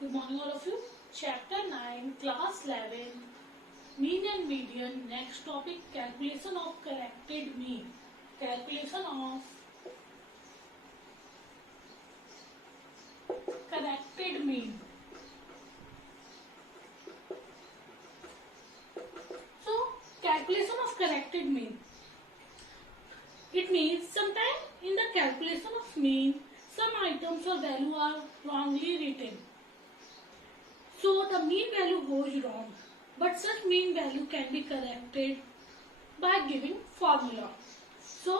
Good morning all of you. Chapter 9, Class 11, Mean and Median. Next topic, calculation of corrected mean. Calculation of corrected mean. So, calculation of corrected mean. It means sometime in the calculation of mean, some items or value are wrongly written. So the mean value goes wrong, but such mean value can be corrected by giving formula. So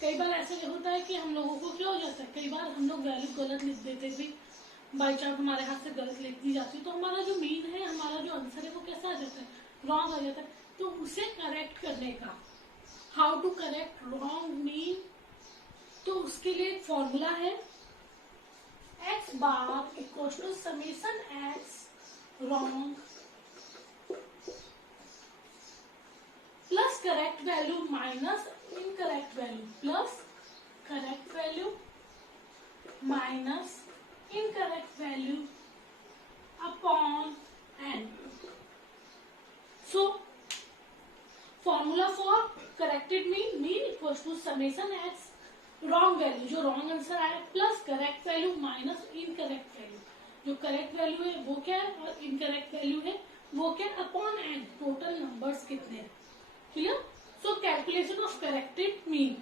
कई बार ऐसा होता है कि हम लोगों को क्या हो जाता है, कई बार हम लोग वैल्यू गलत लिख देते भी, बाई चांस हमारे हाथ से गलत लिख दी जाती है, तो हमारा जो मीन है, हमारा जो आंसर है वो कैसा आ जाता है, रॉन्ग आ जाता है. तो उसे करेक्ट करने का, how to correct wrong mean, तो उसके लिए एक फॉर्मूला है x bar equal to summation x wrong plus correct value minus incorrect value plus correct value minus incorrect value upon n. So formula for corrected mean equals to summation x wrong value जो wrong answer आया plus correct value minus incorrect value, जो correct value है वो क्या है और incorrect value है वो क्या, अपॉन एन, टोटल नंबर्स कितने हैं. Clear. So calculation of corrected mean.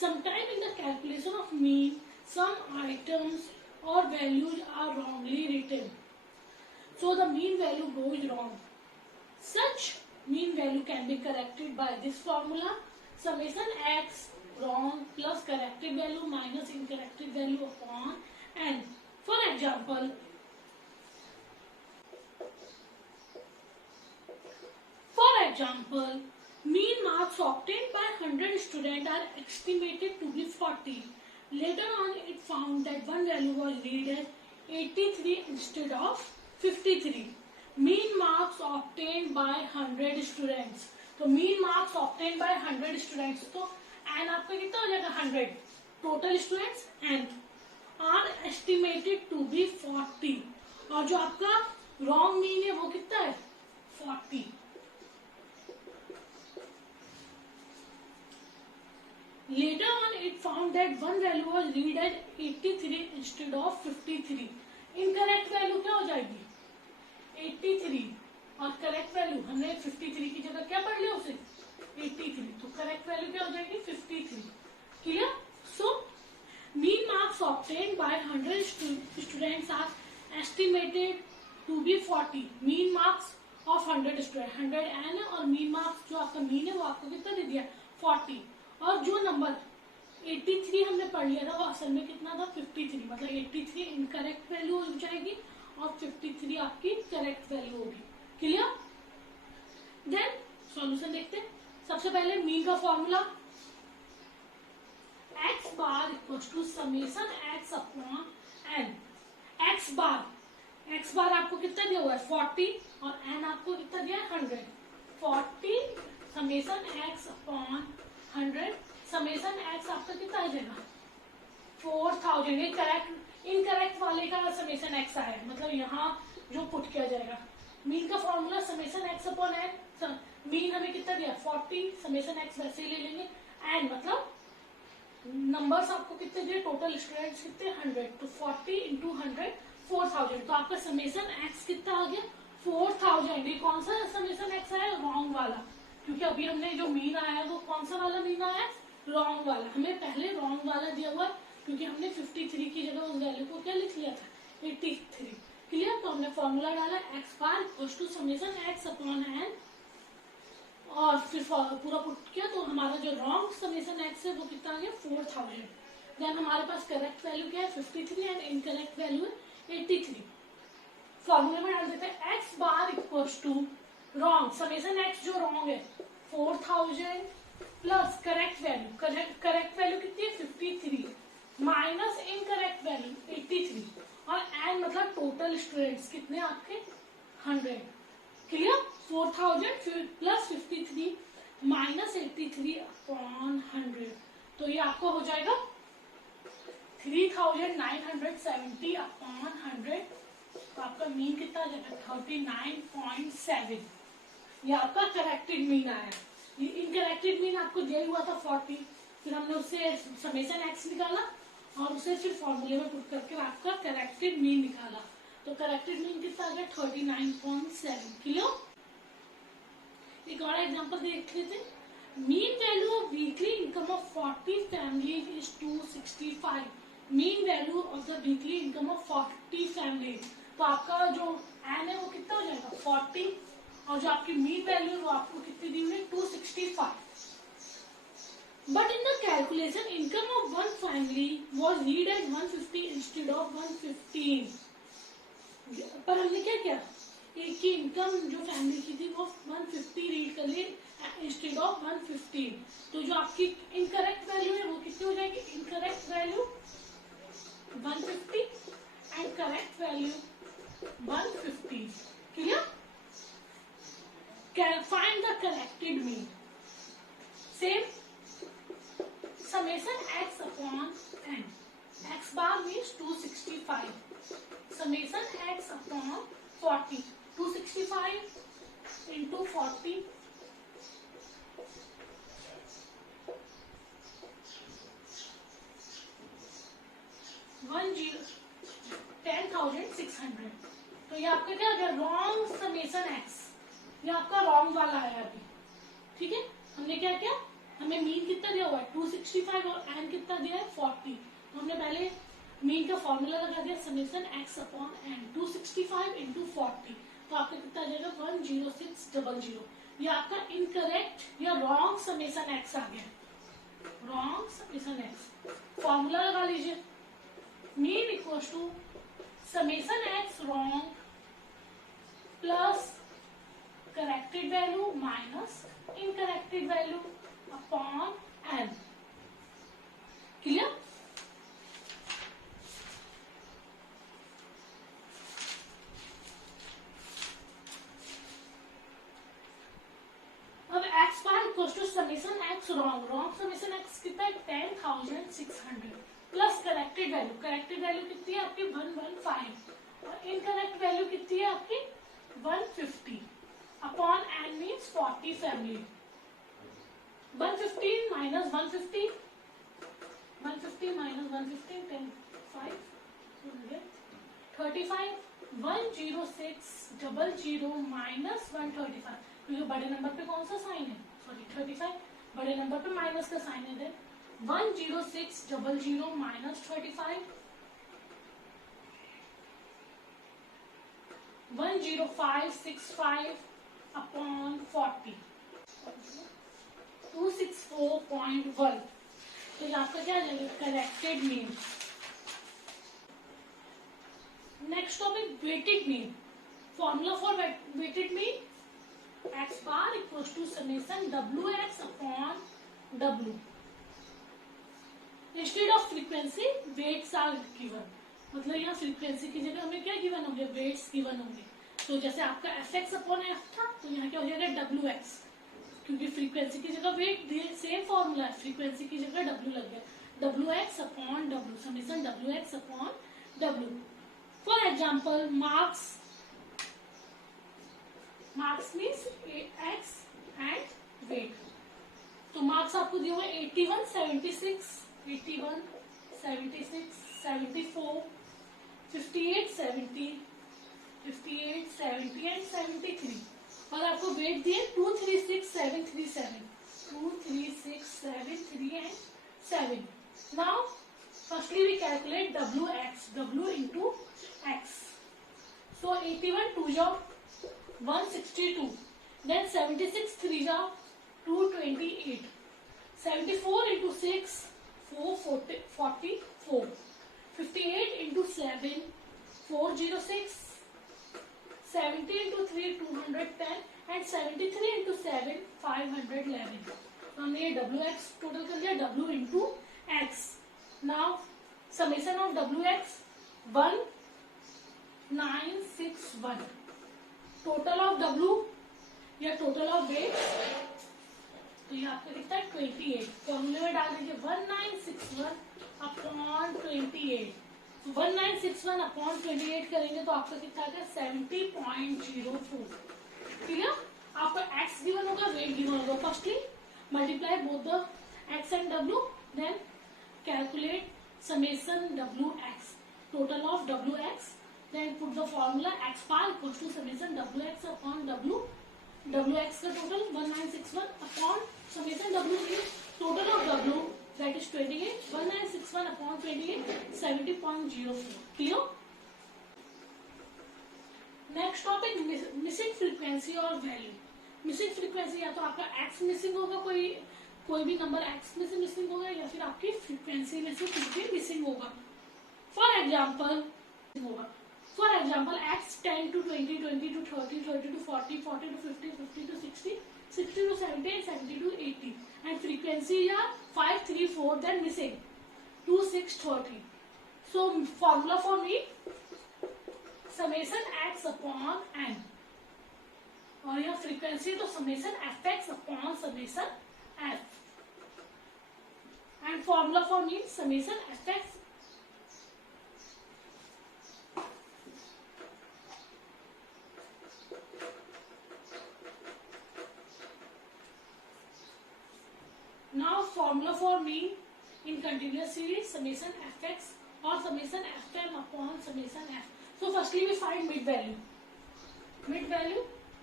Sometime in the calculation of mean some items और values are wrongly written, so the mean value goes wrong. Such mean value can be corrected by this formula summation X wrong plus corrected value minus incorrected value upon n. For example, mean marks obtained by 100 students are estimated to be 40. Later on, it found that one value was read as 83 instead of 53. Mean marks obtained by 100 students. तो mean marks obtained by 100 students, तो n आपका कितना हो जाएगा 100. Total students n are estimated to be 40, और जो आपका wrong mean है वो कितना है 40. Later on, it found that one value was read as 83 instead of 53. Incorrect value क्या हो जाएगी 83, और करेक्ट वैल्यू हमने 53 की जगह क्या पढ़ लिया उसे 83, तो करेक्ट वैल्यू क्या हो जाएगी 53. Clear. So mean marks obtained by 100 students are estimated to be 40. Mean marks of 100 student 100 N है, और मीन मार्क्स जो आपका मीन है वो आपको कितना दे दिया 40, और जो नंबर 83 हमने पढ़ लिया था वो असल में कितना था 53, मतलब 83 इनकरेक्ट वैल्यू हो जाएगी और 53 आपकी करेक्ट वैल्यू होगी. क्लियर. देन सॉल्यूशन देखते हैं. सबसे पहले मीन का formula x bar equal to summation x upon n. x bar आपको कितना दिया हुआ है 40, और n आपको कितना दिया है 100. 40 summation x upon 100, summation x आपका कितना आ जाएगा 4000. ये करेक्ट इनकरेक्ट वाले का समेशन x आया, मतलब यहाँ जो पुट किया जाएगा. मीन का formula summation x upon n. Mean हमें कितना दिया 40, समेशन x वैसे ही ले लेंगे. एंड मतलब नंबर्स आपको कितने दिए, टोटल स्टूडेंट्स कितने 100, तो 40 इंटू 100 4000. तो आपका समेशन x कितना आ गया 4000. ये कौन सा समेशन x आया रॉन्ग वाला, क्योंकि अभी हमने जो मीन आया है वो कौन सा वाला मीन आया है रॉन्ग वाला. हमें पहले रॉन्ग वाला दिया हुआ क्योंकि हमने 53 की जगह उस वैल्यू को क्या लिख लिया था 83. क्लियर. तो हमने फॉर्मूला डाला x bar equal to summation x upon n, और फिर पूरा पुट किया तो हमारा जो रॉन्ग समेशन x है वो कितना आ गया 4000. देन हमारे पास करेक्ट वैल्यू क्या है 53 एंड इनकरेक्ट वैल्यू है 83. फॉर्मूले में डाल देते हैं x bar equal to wrong summation x जो रॉन्ग है 4000 प्लस करेक्ट वैल्यू कितनी है 53 माइनस इनकरेक्ट वैल्यू 83, और n मतलब टोटल स्टूडेंट्स कितने आपके 100. क्लियर. 4000 प्लस 53 माइनस 83 अपॉन 100, तो ये आपको हो जाएगा 3970 अपॉन 100. आपका मीन कितना आ जाएगा 39.7। ये आपका करेक्टेड मीन आया। इनकरेक्टेड मीन आपको दिया हुआ था 40, फिर हमने उससे समेशन एक्स निकाला और उसे फिर फॉर्मूले में पुट करके आपका करेक्टेड मीन निकाला। तो करेक्टेड मीन कितना आ गया 39.7। क्लियर? एक और एग्जांपल देख लेते हैं। Mean value of weekly income of 40 family is 265। Mean value of the weekly income of 40 family, तो आपका जो एन है वो कितना हो जाएगा 40, और जो आपकी मीन वैल्यू है वो आपको कितनी दी हुई है 265। But in the calculation income of one family was read as 150 instead of 115। पर हमने क्या किया, एक की इनकम जो फैमिली की थी वो 150 रीड कर लिए इंस्टेड ऑफ 115। तो जो आपकी इनकरेक्ट वैल्यू है वो कितनी हो जाएगी, incorrect value 150 and correct value 115। Clear? Find the corrected mean. Same summation x upon n. X bar means 265. Summation x upon 40. 265 into 40. 10,600। तो ये आपका क्या हो गया, रॉन्ग समेशन x। ये आपका रॉन्ग वाला है अभी। ठीक है, हमने क्या किया, हमें मीन कितना दिया हुआ है 265 और एन कितना दिया है 40। तो हमने पहले मीन का फॉर्मूला लगा दिया summation X upon N, 265 into 40। तो आपका कितना आ जाएगा 10600। ये आपका इनकरेक्ट या रॉन्ग समेशन एक्स आ गया, रॉन्ग समेशन एक्स। फॉर्मूला लगा लीजिए, mean equal to summation X wrong plus corrected value minus incorrected value upon n। Clear? अब x bar equal to summation x wrong, wrong summation x कितना है 10,600 plus corrected value, corrected value कितनी है आपकी 115 और incorrect value कितनी है आपकी 150 upon n means 40 family. 115 minus 150, 150 minus 115, 10, 5, 35, 10600 minus 135, क्योंकि बड़े नंबर पे कौन सा साइन है, सॉरी 35, बड़े नंबर पे माइनस का साइन है। Then 10600 minus 35, 10565 upon 40, 264.1। तो ये आपका क्या आ जाएगा corrected mean. Next topic weighted mean. Formula for weighted mean X bar equals to summation W X upon W. Instead of frequency weights are given, मतलब यहाँ फ्रीक्वेंसी की जगह हमें क्या गिवन होंगे, वेट्स गिवन होंगे। तो जैसे आपका एफ एक्स अपॉन एफ था, तो यहाँ क्या हो जाएगा डब्ल्यू एक्स, क्योंकि फ्रीक्वेंसी की जगह वेट दिए, सेम फॉर्मूला है, फ्रीक्वेंसी की जगह डब्ल्यू लग गया, W X upon W, summation W X upon W. For example marks, marks means X and weight. तो मार्क्स आपको दिए हुए 81, 76, 81, 76, 74, 58, 70, 58, 70 एंड 73। और आपको वेट दिए 236737, 236737 and 7। Now firstly we calculate W X, W into X. So 81 2 जाओ 162, then 76 3 जाओ 228, 74 into 6 444, 58 into 7 406, 70 into 3 210 and 73 into 7 511। तो हमने ये WX टोटल कर लिया, W into X। Now summation of WX 1961, total of W या टोटल ऑफ वेट, तो ये आपका कितना है 28। फॉर्मूले में डाल दीजिए 1961 अपॉन 28, 1961 अपॉन 28 करेंगे तो आपका कितना आ गया 70.04। क्लियर? आपका x गिवन होगा, वेट गिवन होगा। Firstly multiply both the x and w, then calculate summation wx, total of wx, then put the formula x bar equals to summation wx upon wx का total 1961 upon summation w is total of w, that is 28, 1961 upon 28 70.04। clear? Next topic missing frequency और value. Missing frequency या तो आपका x missing होगा, कोई भी number x में से मिसिंग होगा, या फिर आपकी फ्रीक्वेंसी में से कुछ भी मिसिंग होगा। For example x 10 to 20, 20 to 30, 30 to 40, 40 to 50, 50 to 60, 60 to 70 and 70 to 80, and frequency are 5, 3, 4, then missing 2, 6, 30। so formula for me summation x upon n, और यह फ्रीक्वेंसी तो summation fx upon summation f, and formula for me summation fx now formula for me in continuous series summation fx or summation fm upon summation f। so firstly we find mid value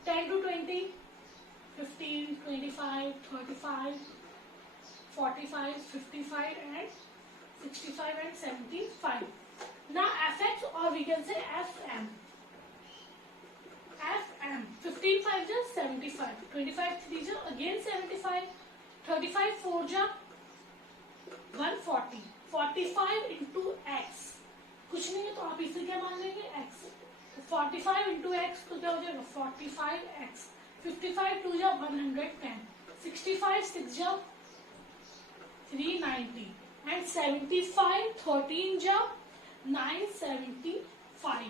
10 to 20, 15, 25, 35, 45, 55 and 65 and 75। now fx or we can say fm 15 5 just 75, 25 3 just again 75, 35 4 just 140, 45 into x कुछ नहीं है तो आप इसे क्या मान लेंगे x, 45 into x तो क्या हो जाएगा 45x, 55 2 जा 110, 65 6 जा 390 and 75 13 जा 975।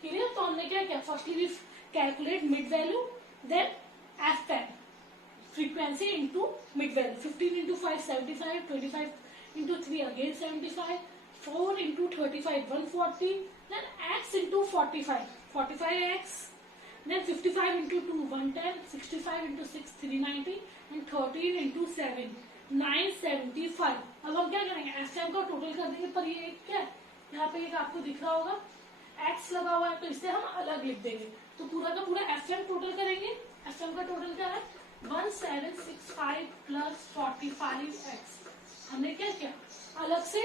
क्लियर? तो हमने क्या किया, firstly we calculate mid value, then fn frequency into mid value, 15 into 5 75, 25 into 3 again 75, 4 into 35 140, then x into 45x, then 55 into 2 110, 65 into 6 390 and 13 into 7 975। अब हम क्या करेंगे, fm का टोटल कर देंगे, पर ये एक क्या है यहाँ पे एक आपको दिख रहा होगा x लगा हुआ है तो इसे हम अलग लिख देंगे, तो पूरा का पूरा fm टोटल करेंगे। fm का टोटल क्या है 1765 प्लस 45x, हमने क्या किया अलग से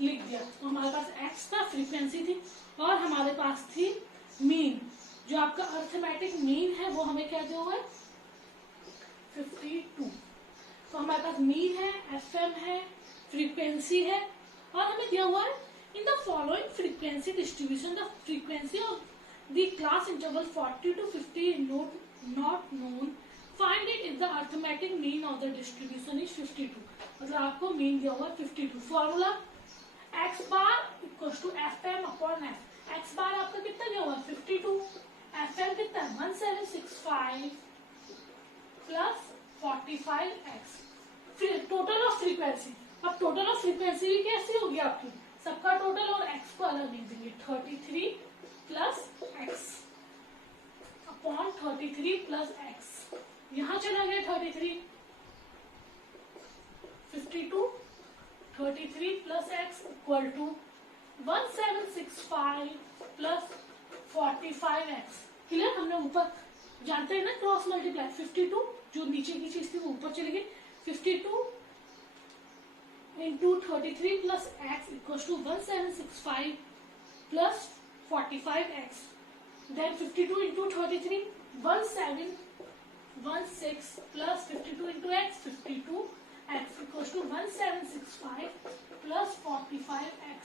लिख दिया। तो हमारे पास x था, फ्रीक्वेंसी थी, और हमारे पास थी मीन, जो आपका अर्थमेटिक मीन है वो हमें क्या दिया हुआ है 52। तो हमारे पास मीन है, fm है, फ्रीक्वेंसी है, और हमें दिया हुआ है in the following frequency distribution the frequency of the class interval 40 to 50 not known, find it if the arithmetic mean of the distribution is 52। मतलब आपको मीन दिया हुआ 52। Formula x bar equals to fm upon f। x bar आपका कितना दिया हुआ 52, fm कितना 1765 plus 45x, फिर टोटल ऑफ फ्रीक्वेंसी। अब टोटल ऑफ फ्रीक्वेंसी भी कैसी होगी आपकी, सबका टोटल और x को अलग लिख देंगे, 33 plus x upon 33 plus x, यहाँ चला गया 33, 52 33 plus x equal to 1765 plus 45x। Clear? हमने ऊपर जानते हैं ना क्रॉस मल्टीप्लाई, 52 जो नीचे की चीज थी वो ऊपर चली गई, 52 into 33 plus x equal to 1765 plus 45x, then 52 into 33 1716 plus 52 into x 52x equal to 1765 plus 45x।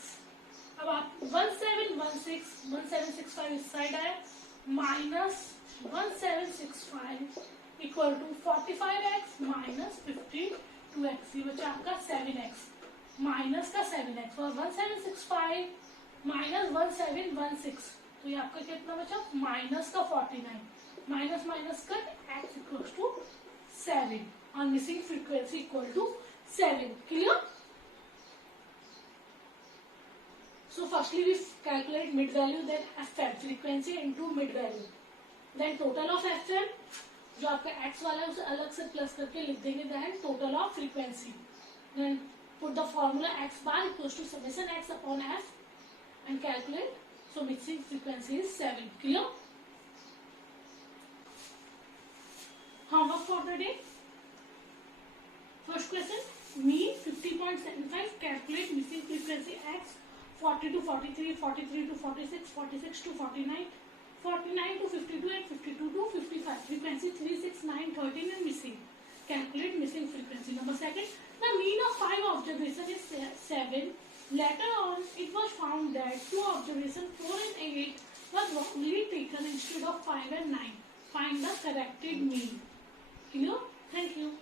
अब आप 1765 इस साइड आए, minus 1765 equal to 45x minus 52x, ये बचा आपका 7x, माइनस का 7x, और 1765 माइनस 1716, तो ये आपका कितना बचा माइनस का 49, माइनस माइनस का x इक्वल टू 7 और missing frequency equal to 7। Clear? So firstly we calculate mid value, then FM frequency into mid value, then total of FM, जो आपका x वाला है उसे अलग से प्लस करके लिख देंगे, then total of frequency, then put the formula x bar equals to summation x upon f and calculate. So mixing frequency is 7. Clear? Homework for the day. First question, mean 50.75, calculate missing frequency x 40 to 43, 43 to 46, 46 to 49, 49 to 52 and 52 to 55. Frequency 3, 6, 9, 13 and missing. Calculate missing frequency. Number second, the mean of 5 observations is 7. Later on, it was found that 2 observations, 4 and 8, were wrongly taken instead of 5 and 9. Find the corrected mean. Clear? Thank you.